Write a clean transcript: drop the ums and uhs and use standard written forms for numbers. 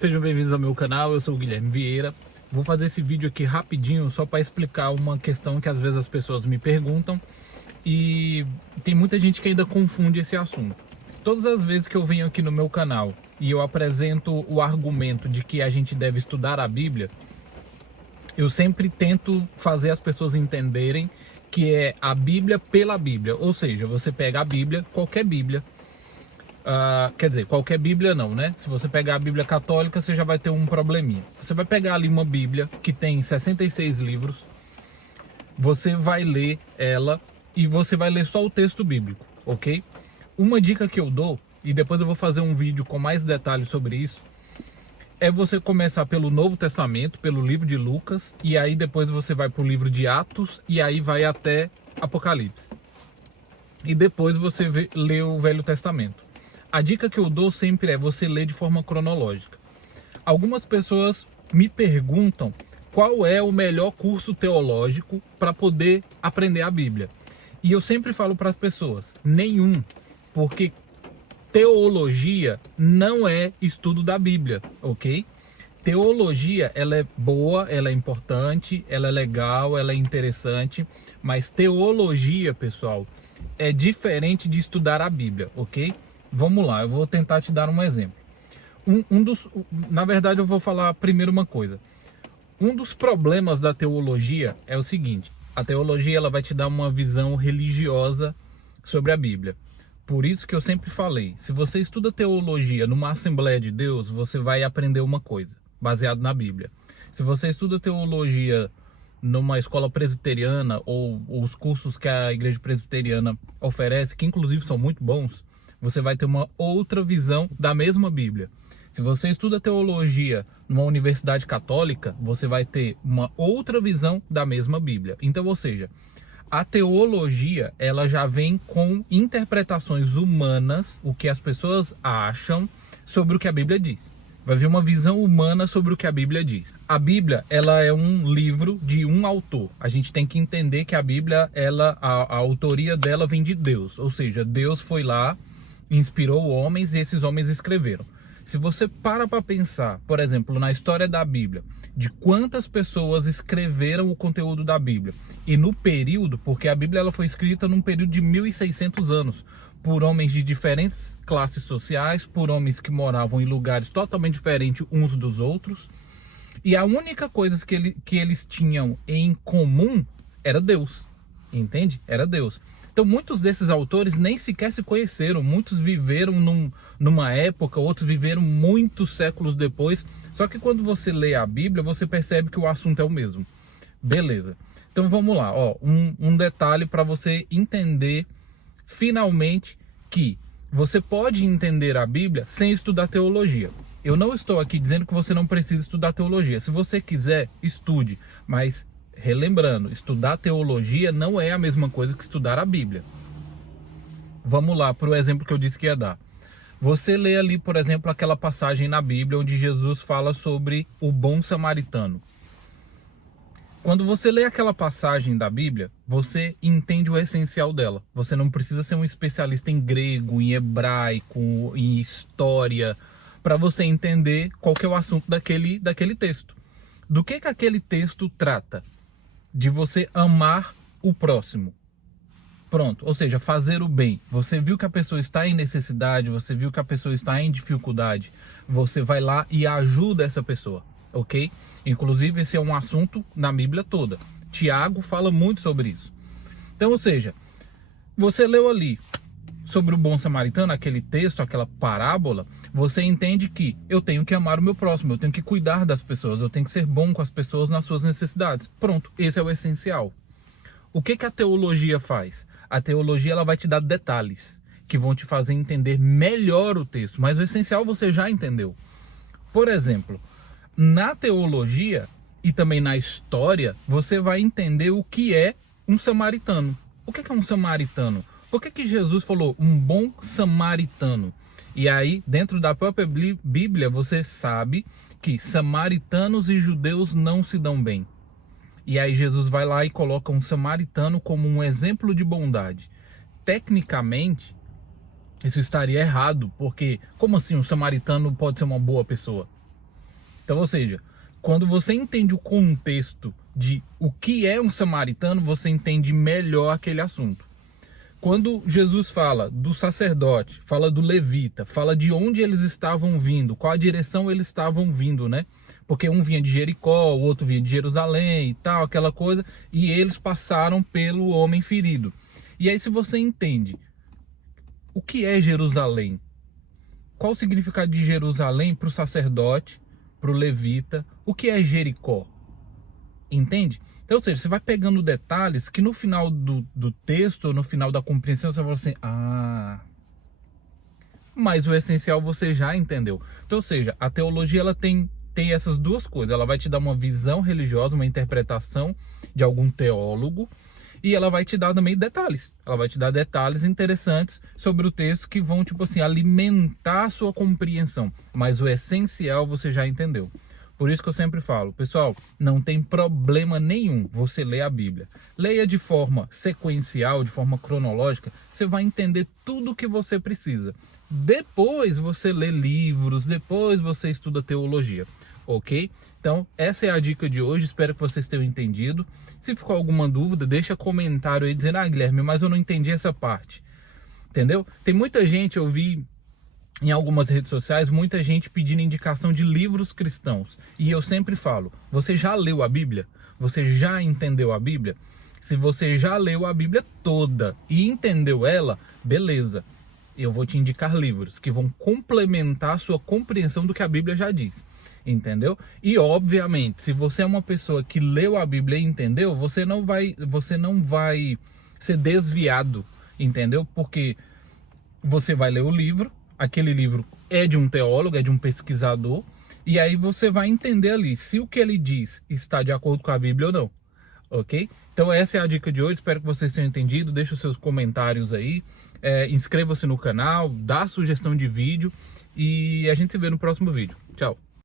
Sejam bem-vindos ao meu canal, eu sou o Guilherme Vieira. Vou fazer esse vídeo aqui rapidinho só para explicar uma questão que às vezes as pessoas me perguntam e tem muita gente que ainda confunde esse assunto. Todas as vezes que eu venho aqui no meu canal e eu apresento o argumento de que a gente deve estudar a Bíblia, eu sempre tento fazer as pessoas entenderem que é a Bíblia pela Bíblia, ou seja, você pega a Bíblia, qualquer Bíblia, quer dizer, qualquer Bíblia não, né? Se você pegar a Bíblia católica, você já vai ter um probleminha. Você vai pegar ali uma Bíblia que tem 66 livros, você vai ler ela e você vai ler só o texto bíblico, ok? Uma dica que eu dou, e depois eu vou fazer um vídeo com mais detalhes sobre isso, é você começar pelo Novo Testamento, pelo livro de Lucas, e aí depois você vai para o livro de Atos, e aí vai até Apocalipse. E depois você lê o Velho Testamento. A dica que eu dou sempre é você ler de forma cronológica. Algumas pessoas me perguntam qual é o melhor curso teológico para poder aprender a Bíblia. E eu sempre falo para as pessoas, nenhum, porque teologia não é estudo da Bíblia, ok? Teologia, ela é boa, ela é importante, ela é legal, ela é interessante, mas teologia, pessoal, é diferente de estudar a Bíblia, ok? Vamos lá, eu vou tentar te dar um exemplo. Na verdade, eu vou falar primeiro uma coisa. Um dos problemas da teologia é o seguinte: a teologia ela vai te dar uma visão religiosa sobre a Bíblia. Por isso que eu sempre falei, se você estuda teologia numa Assembleia de Deus, você vai aprender uma coisa, baseado na Bíblia. Se você estuda teologia numa escola presbiteriana ou os cursos que a igreja presbiteriana oferece, que inclusive são muito bons, você vai ter uma outra visão da mesma Bíblia. Se você estuda teologia numa universidade católica, você vai ter uma outra visão da mesma Bíblia. Então, ou seja, a teologia, ela já vem com interpretações humanas, o que as pessoas acham sobre o que a Bíblia diz. Vai vir uma visão humana sobre o que a Bíblia diz. A Bíblia, ela é um livro de um autor. A gente tem que entender que a Bíblia, a autoria dela vem de Deus. Ou seja, Deus foi lá, inspirou homens e esses homens escreveram. Se você para pensar, por exemplo, na história da Bíblia, de quantas pessoas escreveram o conteúdo da Bíblia, e no período, porque a Bíblia ela foi escrita num período de 1.600 anos, por homens de diferentes classes sociais, por homens que moravam em lugares totalmente diferentes uns dos outros, e a única coisa que eles tinham em comum era Deus, entende? Era Deus. Então muitos desses autores nem sequer se conheceram, muitos viveram numa época, outros viveram muitos séculos depois, só que quando você lê a Bíblia, você percebe que o assunto é o mesmo. Beleza. Então vamos lá, ó, um detalhe para você entender finalmente que você pode entender a Bíblia sem estudar teologia. Eu não estou aqui dizendo que você não precisa estudar teologia. Se você quiser, estude, mas relembrando, estudar teologia não é a mesma coisa que estudar a Bíblia. Vamos lá para o exemplo que eu disse que ia dar. Você lê ali, por exemplo, aquela passagem na Bíblia onde Jesus fala sobre o bom samaritano. Quando você lê aquela passagem da Bíblia, você entende o essencial dela. Você não precisa ser um especialista em grego, em hebraico, em história, para você entender qual que é o assunto daquele texto. Do que aquele texto trata? De você amar o próximo. Pronto, ou seja, fazer o bem. Você viu que a pessoa está em necessidade, você viu que a pessoa está em dificuldade, você vai lá e ajuda essa pessoa, ok? Inclusive esse é um assunto na Bíblia toda. Tiago fala muito sobre isso. Então, ou seja, você leu ali sobre o bom samaritano, aquele texto, aquela parábola, você entende que eu tenho que amar o meu próximo, eu tenho que cuidar das pessoas, eu tenho que ser bom com as pessoas nas suas necessidades. Pronto, esse é o essencial. O que a teologia faz? A teologia ela vai te dar detalhes que vão te fazer entender melhor o texto, mas o essencial você já entendeu. Por exemplo, na teologia e também na história, você vai entender o que é um samaritano. O que é um samaritano? Por que Jesus falou um bom samaritano? E aí, dentro da própria Bíblia, você sabe que samaritanos e judeus não se dão bem. E aí Jesus vai lá e coloca um samaritano como um exemplo de bondade. Tecnicamente, isso estaria errado, porque como assim um samaritano pode ser uma boa pessoa? Então, ou seja, quando você entende o contexto de o que é um samaritano, você entende melhor aquele assunto. Quando Jesus fala do sacerdote, fala do levita, fala de onde eles estavam vindo, qual a direção eles estavam vindo, né? Porque um vinha de Jericó, o outro vinha de Jerusalém e tal, aquela coisa, e eles passaram pelo homem ferido. E aí, se você entende o que é Jerusalém, qual o significado de Jerusalém para o sacerdote, para o levita, o que é Jericó, entende? Então, ou seja, você vai pegando detalhes que no final do texto, ou no final da compreensão, você vai falar assim, mas o essencial você já entendeu. Então, ou seja, a teologia ela tem essas duas coisas. Ela vai te dar uma visão religiosa, uma interpretação de algum teólogo, e ela vai te dar também detalhes. Ela vai te dar detalhes interessantes sobre o texto que vão, tipo assim, alimentar a sua compreensão. Mas o essencial você já entendeu. Por isso que eu sempre falo, pessoal, não tem problema nenhum você ler a Bíblia. Leia de forma sequencial, de forma cronológica, você vai entender tudo o que você precisa. Depois você lê livros, depois você estuda teologia, ok? Então, essa é a dica de hoje, espero que vocês tenham entendido. Se ficou alguma dúvida, deixa comentário aí dizendo, Guilherme, mas eu não entendi essa parte, entendeu? Tem muita gente, eu vi em algumas redes sociais, muita gente pedindo indicação de livros cristãos. E eu sempre falo, você já leu a Bíblia? Você já entendeu a Bíblia? Se você já leu a Bíblia toda e entendeu ela, beleza. Eu vou te indicar livros que vão complementar a sua compreensão do que a Bíblia já diz. Entendeu? E obviamente, se você é uma pessoa que leu a Bíblia e entendeu, você não vai ser desviado, entendeu? Porque você vai ler o livro, aquele livro é de um teólogo, é de um pesquisador, e aí você vai entender ali se o que ele diz está de acordo com a Bíblia ou não, ok? Então essa é a dica de hoje, espero que vocês tenham entendido, deixe os seus comentários aí, inscreva-se no canal, dá sugestão de vídeo, e a gente se vê no próximo vídeo. Tchau!